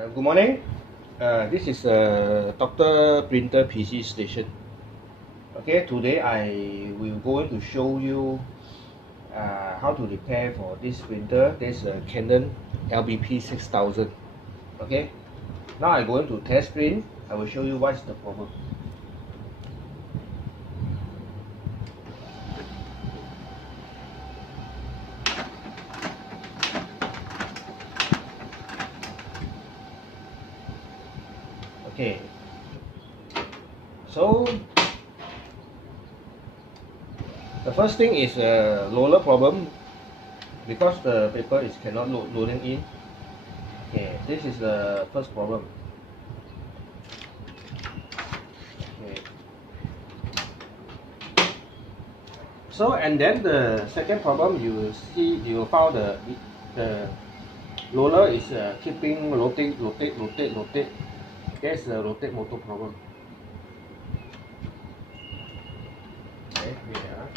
Good morning. This is Dr. Printer PC station. Okay, today I will going to show you how to repair for this printer. This Canon LBP 6000. Okay, now I'm going to test print. I will show you what's the problem. Okay, so the first thing is a roller problem because the paper is cannot loading in. Okay, this is the first problem. Okay. So and then the second problem, you will see, you will found the roller is keeping rotate. That's the rotate motor problem. Okay, here.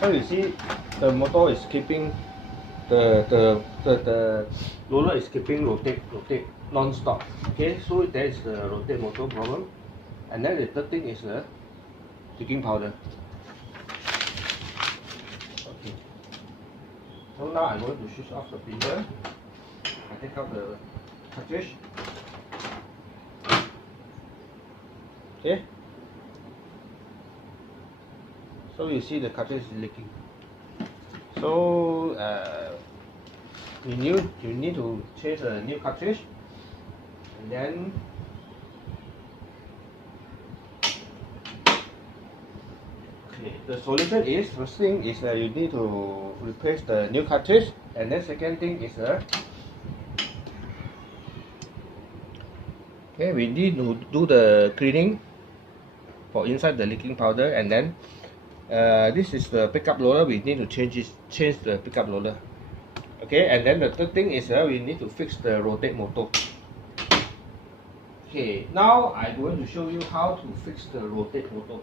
So you see, the motor is keeping the roller is keeping rotate non-stop. Okay, so that is the rotate motor problem. And then the third thing is the leaking powder. Okay. So now I'm going to switch off the printer. I take out the cartridge. Okay. So you see the cartridge is leaking. So you need to change a new cartridge, and then okay, the solution is, first thing is you need to replace the new cartridge, and then second thing is okay, we need to do the cleaning for inside the leaking powder, and then this is the pickup roller. We need to change the pickup roller. Okay, and then the third thing is we need to fix the rotate motor. Okay, now I'm going to show you how to fix the rotate motor.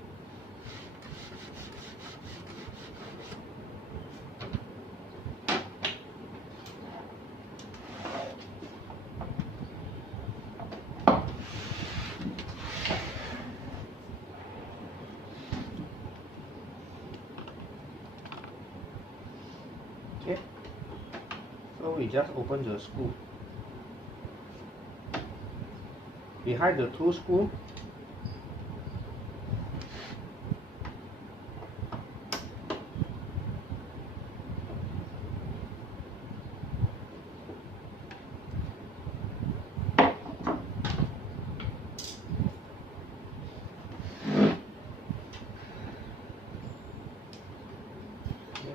Okay, so we just open the screw. Behind the two screw,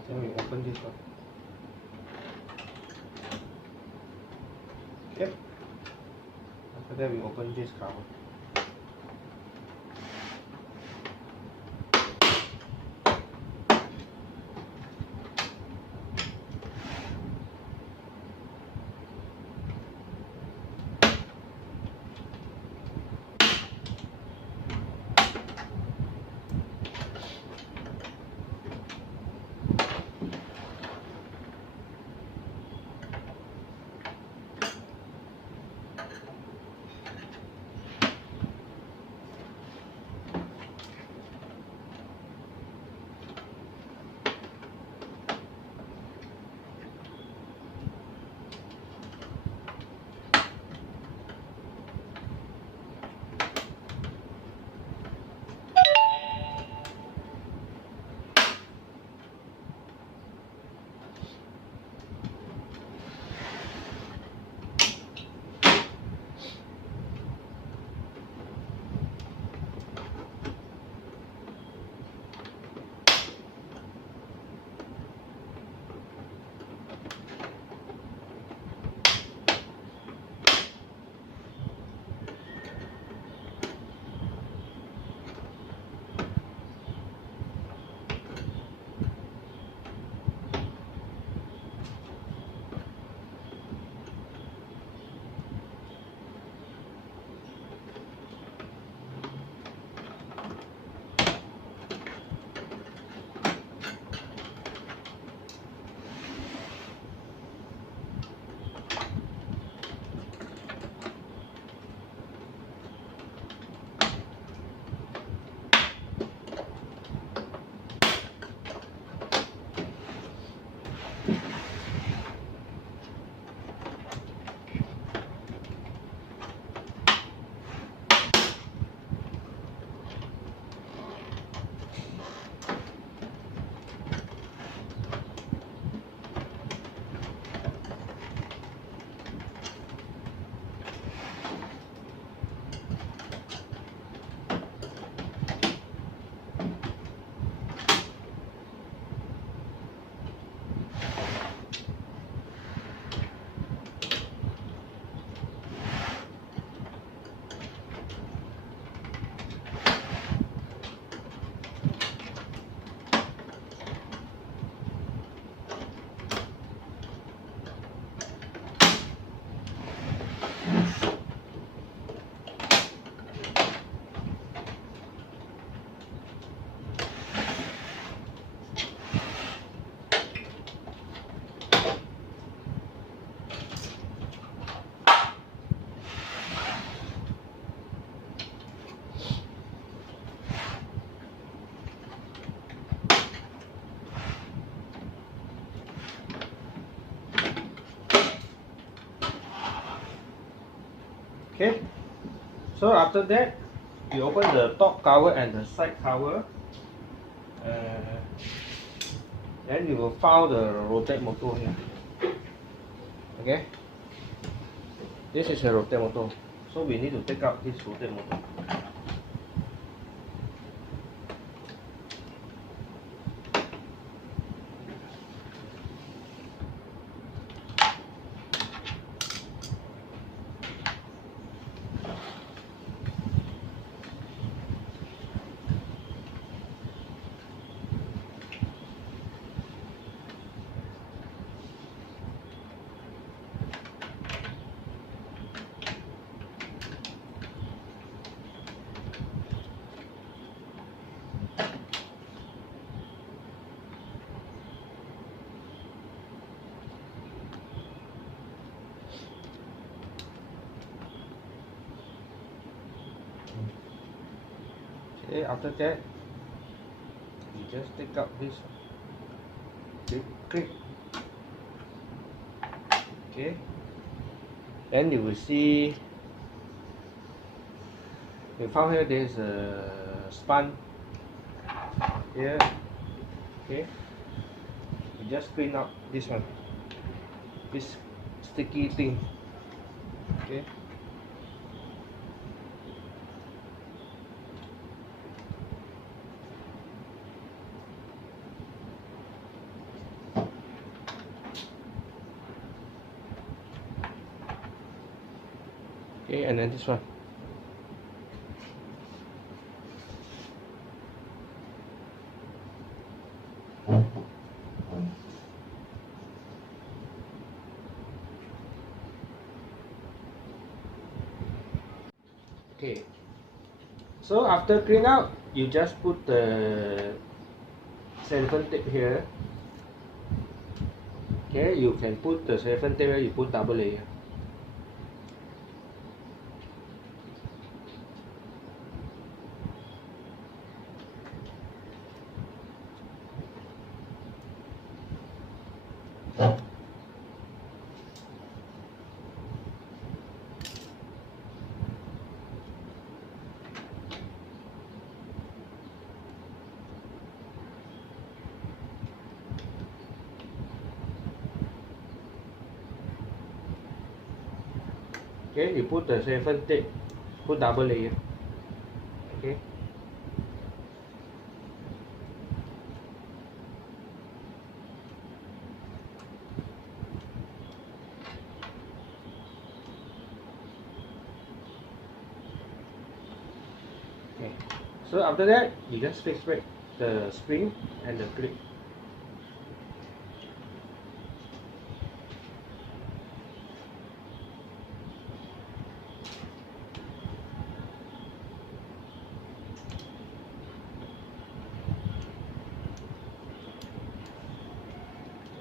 then we open this one. Okay, after that we open this cover. Okay, so after that you open the top cover and the side cover, then you will file the rotate motor here. Okay, this is a rotate motor, so we need to take out this rotate motor. Okay, after that you just take out this clip. Okay, then you will see you found here there's a span here. Okay, you just clean up this one, this sticky thing. Okay, okay, and then this one. Okay, so after clean out, you just put the cellophane tape here. Okay, you can put the cellophane tape here, you put double layer. Okay, you put the cellophane tape, put double layer. Okay. Okay. So after that, you just fix back the spring and the clip.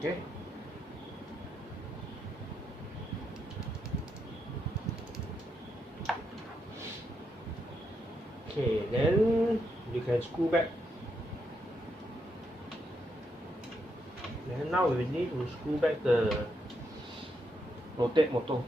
Okay. Okay, then you can screw back. Then now we need to screw back the rotate motor.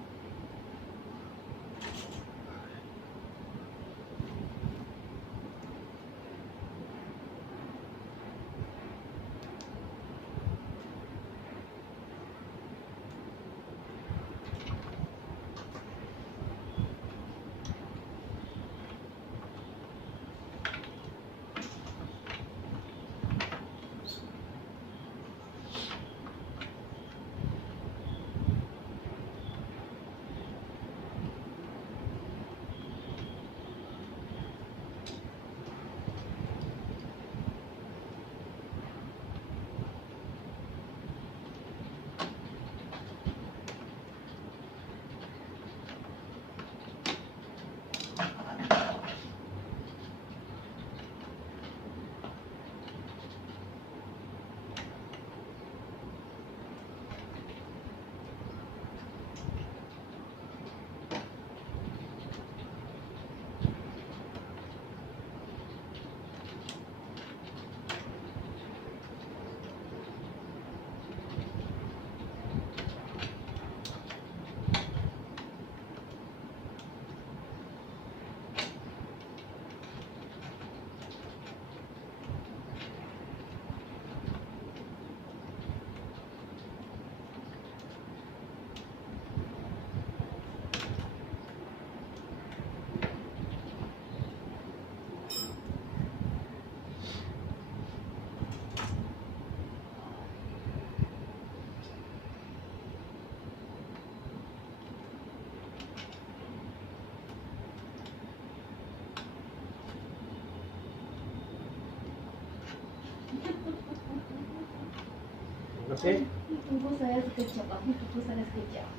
Okay. Tunggu saya sekejap. Aku tunggu saya sekejap.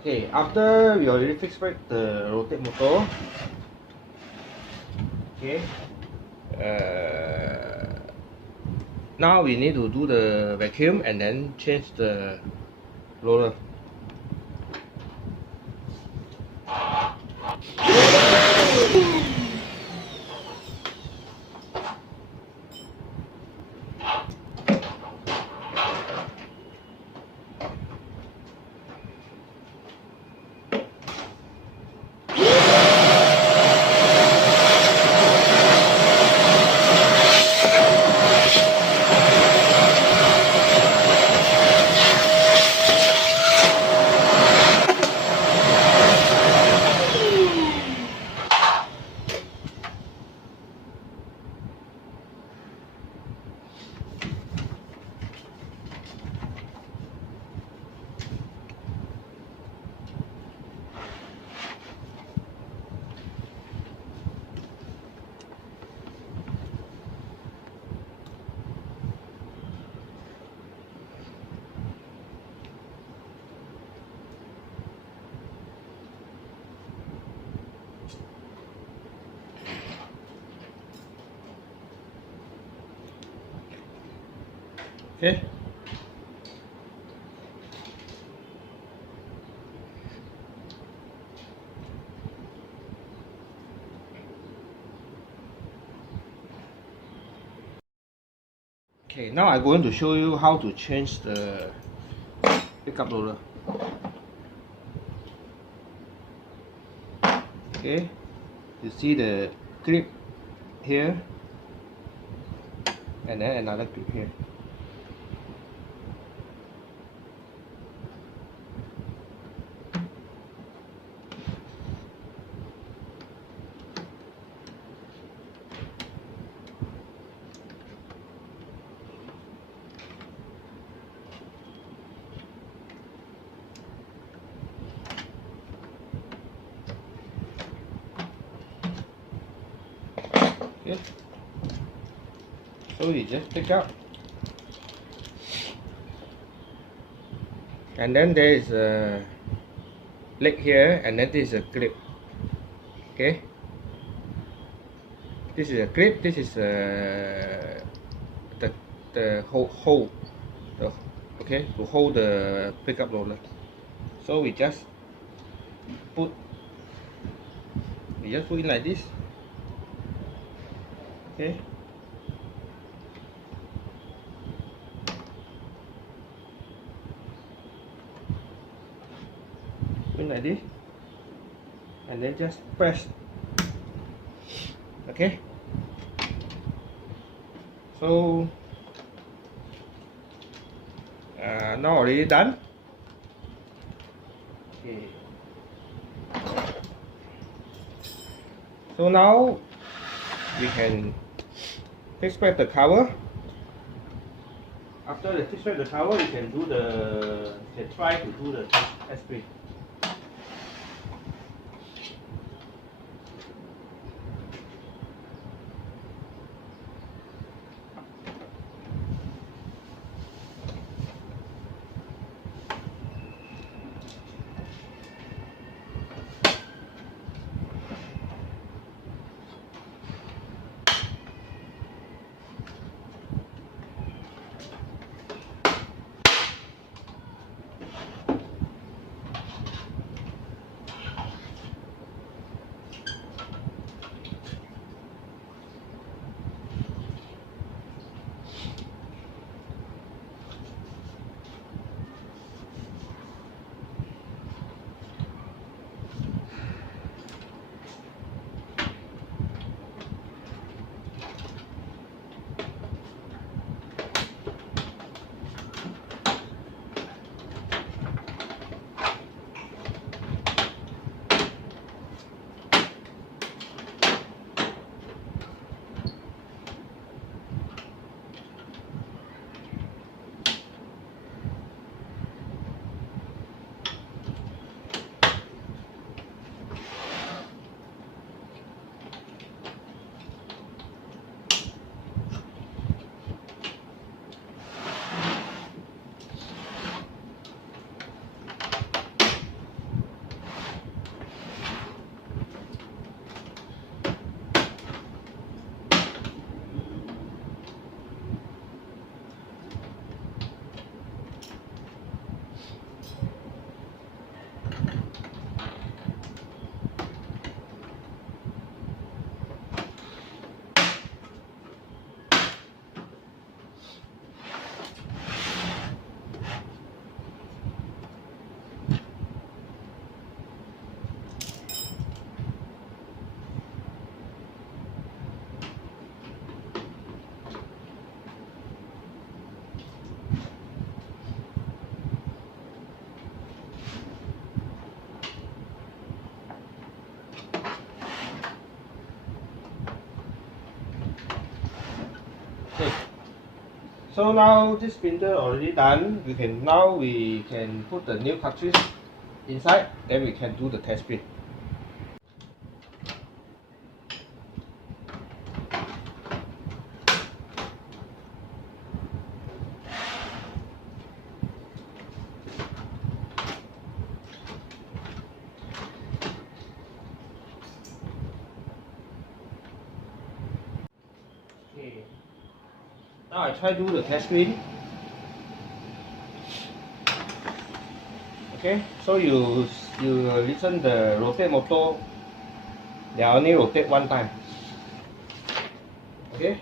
Okay, after we already fixed back the rotate motor. Okay. Now we need to do the vacuum and then change the roller. Okay. Okay, now I'm going to show you how to change the pickup roller. Okay, you see the clip here and then another clip here. Okay, so you just pick up, and then there is a leg here, and then this is a clip. Okay, this is a clip, this is the hold the, okay, to hold the pickup roller. So we just put it like this. Okay, put it like this, and then just press. Okay, so now already done. Okay, so now we can fix back the cover. After the fix back the cover, you can try to do the S-brake. So now this printer already done. We can put the new cartridge inside. Then we can do the test print. Okay. Now I try to do the test print. Okay, so you listen the rotate motor. They only rotate one time. Okay.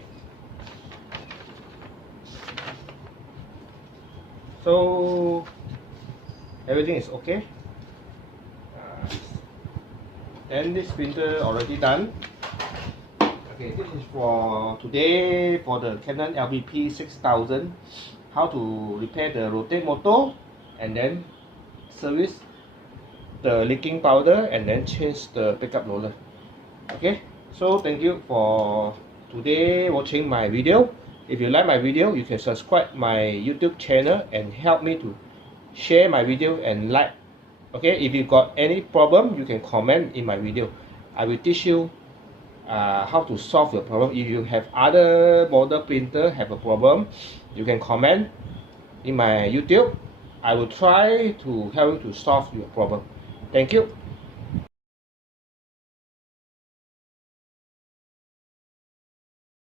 So everything is okay. And this printer already done. Okay, this is for today for the Canon LBP 6000. How to repair the rotate motor and then service the leaking powder and then change the backup roller. Okay, so thank you for today watching my video. If you like my video, you can subscribe my YouTube channel and help me to share my video and like. Okay, if you got any problem, you can comment in my video. I will teach you how to solve your problem. If you have other model printer have a problem, you can comment in my YouTube. I will try to help you to solve your problem. Thank you.